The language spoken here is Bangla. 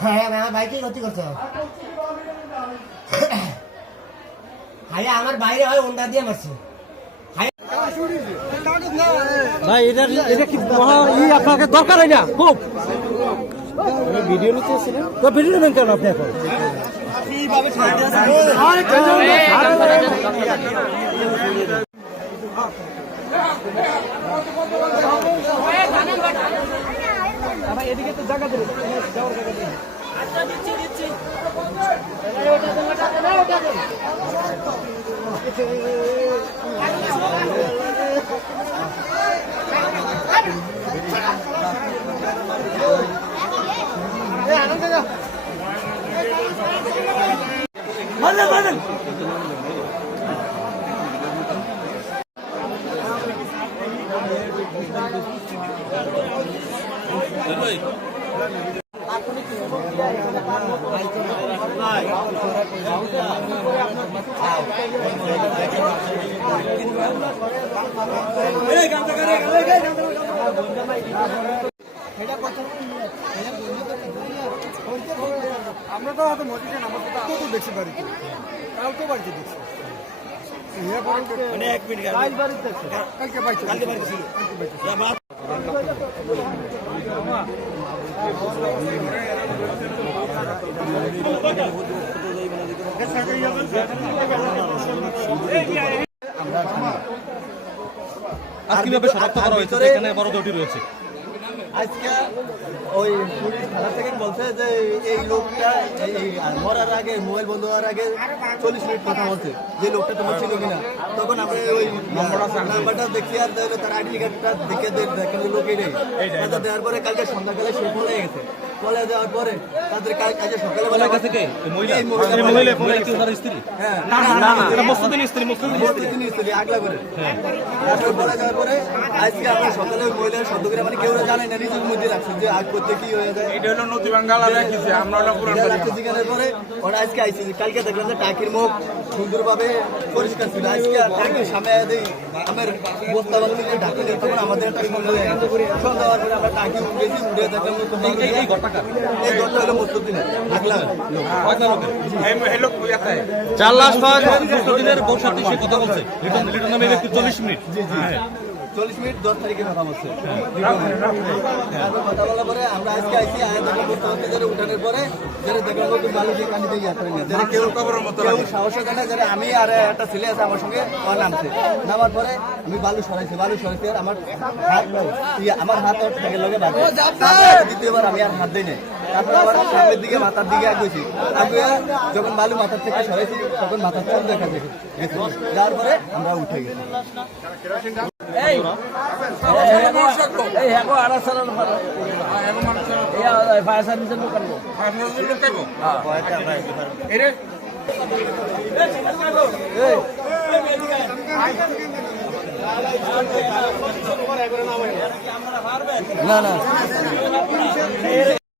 হ্যাঁ আমার ভাইকে ক্ষতি করছো। হ্যাঁ আমার বাইরে হয় ওন্ডা দিয়ে মারছে। ভাই এটা কি মহা আপনাকে দরকার হয় না খুব ভিডিও নিতে এসেছিলেন তো ভিডিও নেন কেন আপনি এখন এদিকে তো জায়গা দেবো যাওয়ার জায়গা দেবো আমরা তো হয়তো মসজিদে নামাজ তো দেখছি বাড়িতে কালকে বাড়িতে দেখছি মানে 1 মিনিট কালকে বাড়িতে ছিল কিভাবে শনাক্ত করা হয়েছে এখানে বড় দৌটি রয়েছে আজকে ওই পুলিশ থানা থেকে বলছে যে এই লোকটা এই মরার আগে মোবাইল বন্ধ হওয়ার আগে 40 মিনিট কথা বলছে যে লোকটা তোমার ছিল কিনা তখন আমরা ওই নাম্বারটা দেখি আর তার আইডি কার্ডটা দেখে দেখেন লোকেই নেই দেওয়ার পরে কালকে সন্ধ্যাকালে সে পড়ে গেছে বলে দেওয়ার পরে তাদের কাজে সকালে বেলা কাছে কে স্ত্রী হ্যাঁ স্ত্রী আগলা করে বলে যাওয়ার পরে আজকে আমরা সকালে ওই মহিলার শব্দ করে মানে কেউ জানে না নিজের মধ্যে রাখছে যে আগ করতে কি হয়ে যায় এটা হলো নদী বাঙ্গালা রাখিছে আমরা হলো পুরান জিজ্ঞাসা করে ওরা আজকে আইসি কালকে দেখলাম যে টাকির মুখ সুন্দরভাবে পরিষ্কার ছিল আজকে টাকির সামনে দেই আমার বস্তা বাংলা যে ঢাকা দিয়ে তখন আমাদের একটা সন্ধ্যা হয়ে গেছে সন্ধ্যা হওয়ার পরে আমরা টাকি উঠেছি উঠে দেখলাম এই ঘটনাটা হলো মসজিদ দেখলাম এই লোক বুঝাতে 4 লাখ টাকা দিনের বর্ষাতে সে কথা বলছে লিটন নামে ব্যক্তি 40 মিনিট 40 মিনিট 10 তারিখে কথা বলছে কথা বলার পরে আমরা আজকে আইসি উঠানোর পরে যারা দেখলাম নতুন বালু দিয়ে কানিতে যারা কেউ সাহস কাটে যারা আমি আর একটা ছেলে আছে আমার সঙ্গে নামছে নামার পরে আমি বালু সরাইছি আর আমার হাত থেকে লগে দ্বিতীয়বার আমি আর হাত দিই নাই তারপর আবার সামনের দিকে মাথার দিকে আগুয়েছি যখন বালু মাথার থেকে সরাইছি তখন মাথার চোখ দেখা গেছে যাওয়ার পরে আমরা উঠে গেছি না